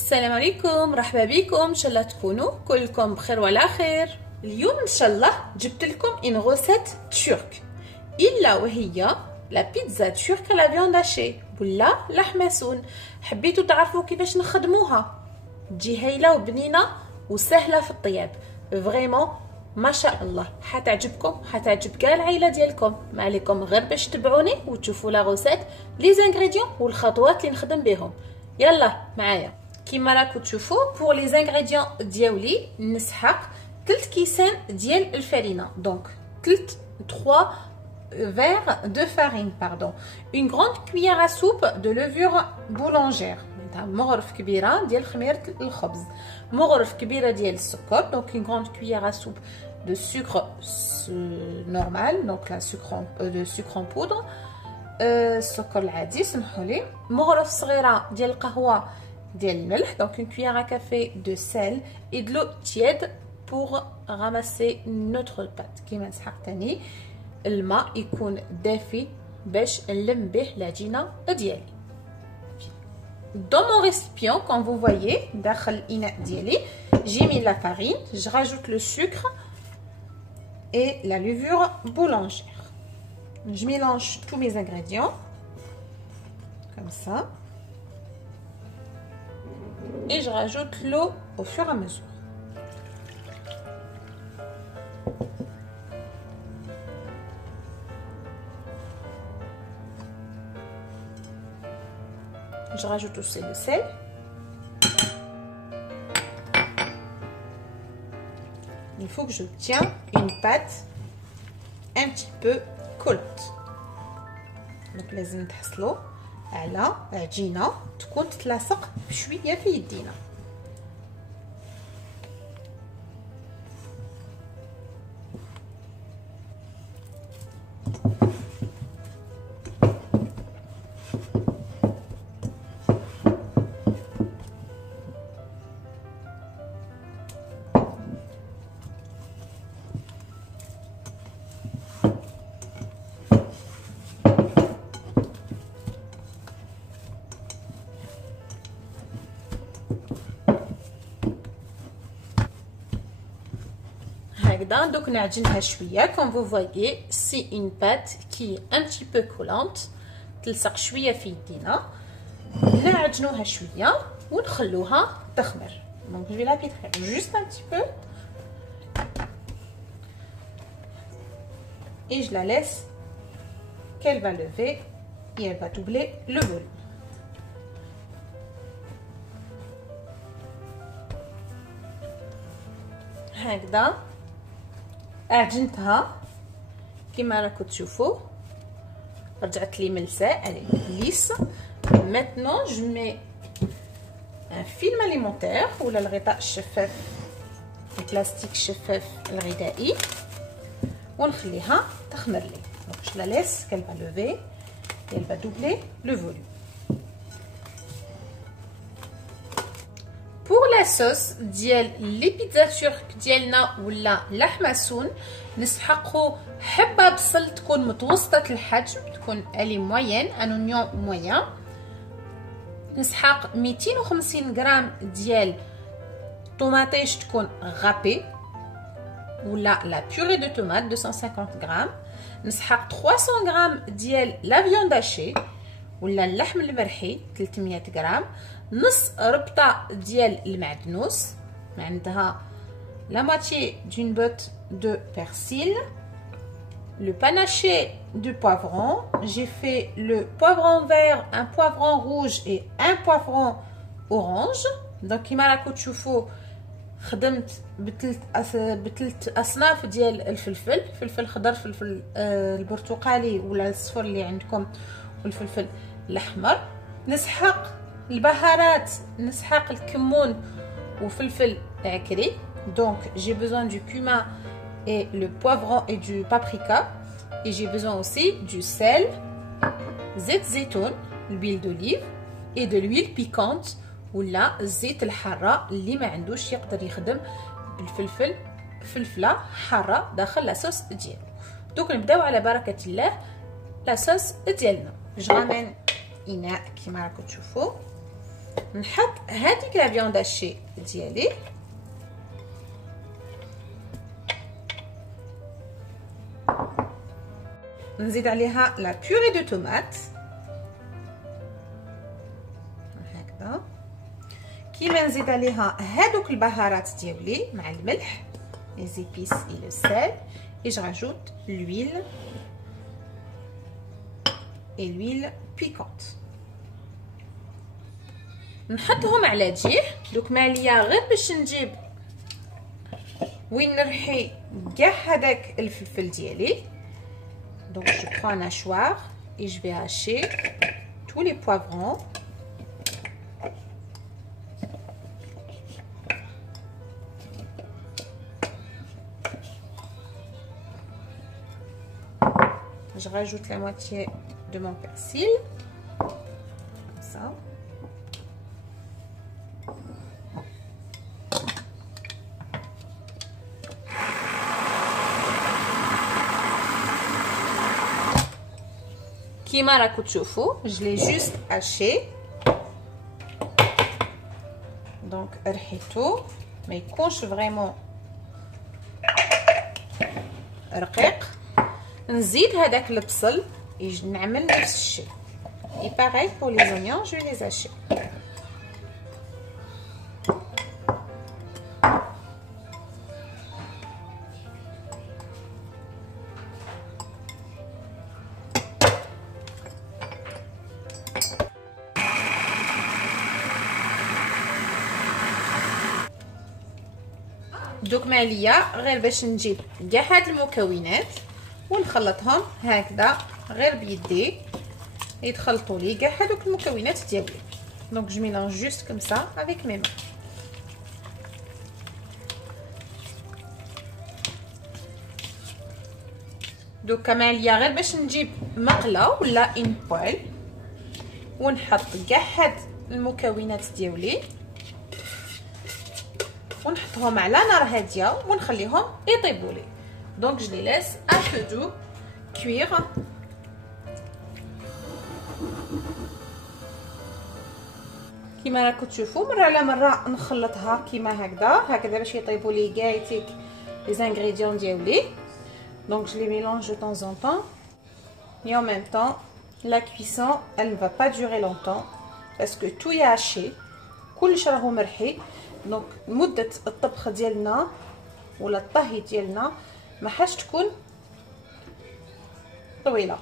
السلام عليكم، مرحبا بكم. ان شاء الله تكونوا كلكم بخير وعلى خير. اليوم ان شاء الله جبت لكم ان غوسيت ترك، الا وهي لا بيتزا ترك لا فيوند هاشي ولا لحم مسون. حبيتوا تعرفوا كيفاش نخدموها، تجي هايله وبنينه وسهله في الطياب فريمون ما شاء الله. حتعجبكم، حتعجب كاع العائله ديالكم. ما عليكم غير باش تتبعوني وتشوفوا لا غوسيت لي زانغريديون والخطوات اللي نخدم بهم. يلا معايا. كيما راكم تشوفوا بور لي زانغريديون ديالي نسحق 3 كيسان ديال الفرينه، دونك 3 verres de farine, pardon, une grande cuillère à soupe de levure boulangère, مغرف كبيره ديال خميره الخبز، مغرف كبيره ديال السكر، donc une grande cuillère à soupe de sucre normal, donc la sucre en poudre، السكر العادي سمحوا لي، مغرف صغيره ديال القهوه ديال الملح، donc une cuillère à café de sel et de l'eau tiède pour ramasser notre pâte. كيما نسحق تاني الماء يكون دافي باش نلم به العجينه ديالي. Dans mon récipient, comme vous voyez, داخل الاناء ديالي j'ai mis la farine, je rajoute le sucre et la levure boulangère. Je mélange tous mes ingrédients comme ça et je rajoute l'eau au fur et à mesure. Je rajoute aussi le sel. Il faut que j'obtienne une pâte un petit peu collante. Donc لازم تحصلوا على عجينه تكون تتلاصق بشويه في يدينا. Donc نعجنها شويه. Comme vous voyez, c'est une pâte qui est un petit peu collante, تلصق شويه في يدينا. نعجنوها شويه ونخلوها تخمر. Donc je vais la pétrir juste un petit peu et je la laisse qu'elle va lever et elle va doubler le volume. هكذا عجنتها كما راكم تشوفوا، رجعت لي ملساء الي ليس. maintenant je mets un film alimentaire ولا الغطاء الشفاف البلاستيك الشفاف الغذائي ونخليها تخمر لي. donc je la laisse qu'elle va lever et elle va doubler le volume. pour la sauce ديال لي بيتزا ترك ديالنا ولا لحم مسون نسحقوا حبه بصل تكون متوسطه الحجم، تكون الي موين ان اونيون موين. نسحق 250 غرام ديال طوماطيش تكون غابي ولا لا بيوري دو طوماط 250 غرام. نسحق 300 غرام ديال لا فيوند هاشي ولا اللحم المرحي 300 غرام. نص ربطه ديال المعدنوس، عندها la moitié d'une botte de persil, le panaché du poivron. J'ai fait le poivron vert, un poivron rouge et un poivron orange. donc كيما راكم تشوفوا خدمت بثلاث اصناف ديال الفلفل، فلفل خضر، فلفل البرتقالي ولا الصفر اللي عندكم، والفلفل الاحمر. نسحق البهارات، نسحق الكمون وفلفل عكري. donc j'ai besoin du cumin et le poivron et du paprika, et j'ai besoin aussi du sel, زيت زيتون، l'huile d'olive et de l'huile piquante ولا زيت الحاره. اللي ما عندوش يقدر يخدم بالفلفل فلفله حاره داخل لاصوص ديالو. دوك نبداو على بركه الله لاصوص ديالنا. جو رامين اناء كيما راكم تشوفوا نحط هذيك لا فيوند هاشي ديالي نزيد عليها لا بيوري دو طوماط هكذا. كيما نزيد عليها هادوك البهارات ديالي مع الملح لي زيبيس اي لو سال et je rajoute l'huile et l'huile piquante. نحطهم على جيح. دوك معليا غير باش نجيب وين نرحي كاع هذاك الفلفل ديالي. Donc je prends un hachoir et je vais hacher tous les poivrons. Je rajoute la moitié de mon persil, comme ça. كيما راكم تشوفوا je l'ai juste haché. Donc رحيتو ما يكونش فريمون رقيق. نزيد هذاك البصل نعمل نفس الشيء. Et pareil pour les oignons, je vais les hacher. دوك معليا غير باش نجيب كاع هاد المكونات ونخلطهم هكذا غير بيدي يتخلطوا لي كاع هذوك المكونات ديالي. دونك جو ميلونج جوست كوم سا افيك مي مان. دوكا معليا غير باش نجيب مقله ولا ان بويل ونحط كاع هاد المكونات ديالي ونحطهم على نار هاديه ونخليهم يطيبوا لي. Donc je les laisse un peu d'eau cuire. كيما راكم تشوفوا مره على مره نخلطها كيما هكذا باش يطيبوا لي كاع les ingrédients ديالي. Donc je les mélange de temps en temps et en même temps la cuisson elle ne va pas durer longtemps parce que tout est haché كلش راهو مرحي. دونك مده الطبخ ديالنا ولا الطهي ديالنا ما حاش تكون طويله.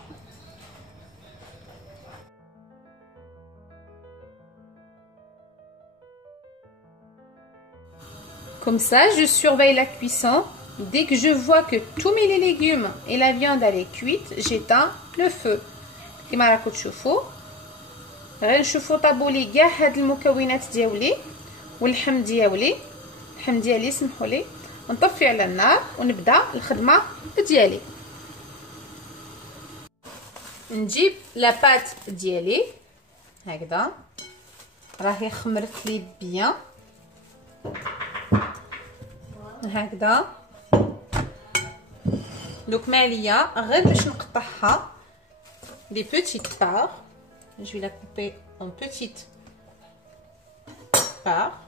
Comme ça, je surveille la cuisson. Dès que je vois que tous mes légumes et la viande elle est cuite, j'éteins le feu. كما راكم تشوفوا غير نشوفوا طابوا لي كاع هاد المكونات ديالي واللحم ديالي. اللحم ديالي سمحوا لي نطفي على النار ونبدا الخدمه ديالي. نجيب لا بات ديالي هكذا راهي خمرت لي بيان هكذا. دوك معليا غير باش نقطعها des petites parts. Je vais la couper en petites parts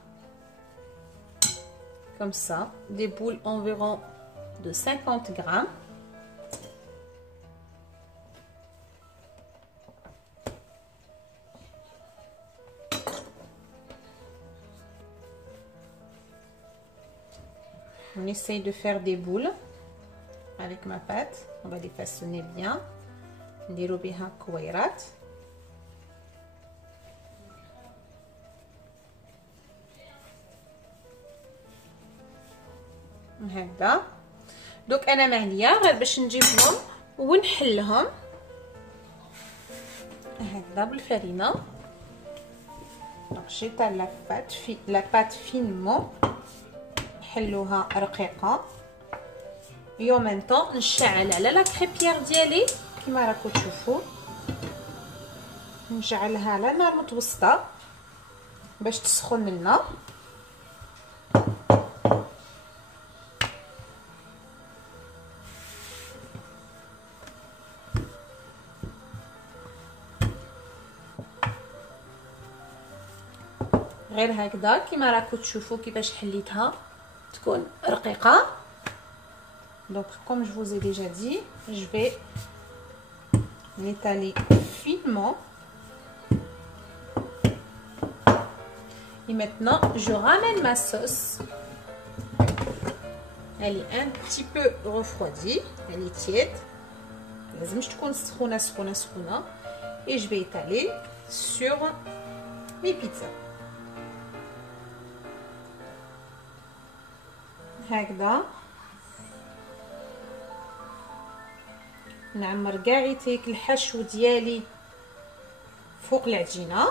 comme ça, des boules environ de 50 grammes. On essaye de faire des boules avec ma pâte. On va les façonner bien. نديرو بها كويرات هكذا. دوك انا معليا غير باش نجيبهم ونحلهم هكذا بالفرينه. دونك جيت لا بات فينمون نحلوها رقيقه et en même temps نشعل على لا كريبيير ديالي كما راكم تشوفوا. نشعلها على نار متوسطه باش تسخن لنا. غير هكذا كيما راكم تشوفوا كيفاش حليتها تكون رقيقه. Donc comme je vous ai déjà dit, je vais l'étaler finement. Et maintenant, je ramène ma sauce. Elle est un petit peu refroidie, elle est tiède. Et je vais étaler sur mes pizzas. هكذا نعمر كاع الحشو ديالي فوق العجينه.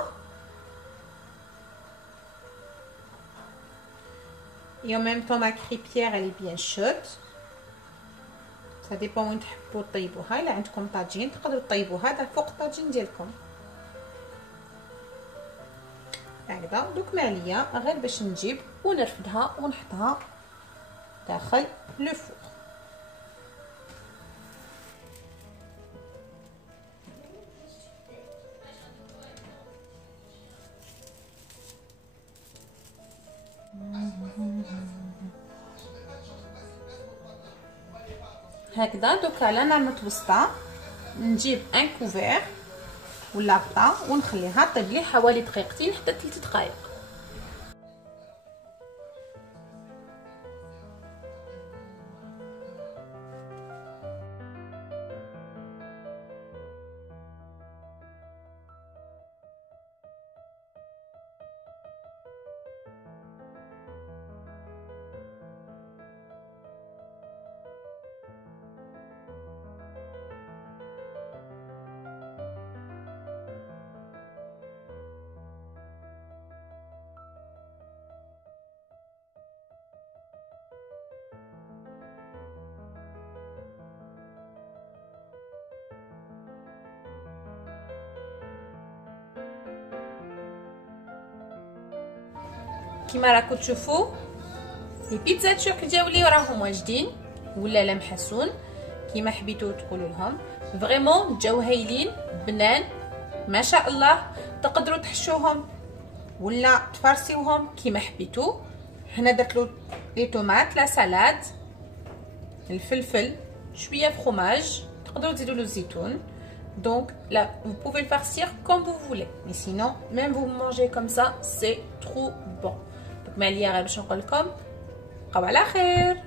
Et en même temps ma crêpière elle est bien chaude. Ça dépend وين تحبوا طيبوها. الا عندكم طاجين تقدروا طيبوا هذا فوق الطاجين ديالكم هكذا. دوك ما عليا غير باش نجيب ونرفدها ونحطها داخل لو فور. هكذا دوكا لا نعمل وسطها نجيب ان كوفير ولا غطا ونخليها طيب لي حوالي دقيقتين حتى 3 دقائق. كيما راكم تشوفوا لي بيتزا تشوك ديالي راهم واجدين ولا لا محسون كيما حبيتو تقولوا لهم. فريمون جاو هايلين بنان ما شاء الله. تقدروا تحشوهم ولا تفرسيوهم كيما حبيتو. هنا درت لي طوماط لا سالاد الفلفل شويه فرomage. تقدروا تزيدوا له الزيتون. Donc là vous pouvez le farcir comme vous voulez, mais sinon même vous mangez comme ça c'est trop bon. ما عليا غير باش نقول لكم بقاو على خير.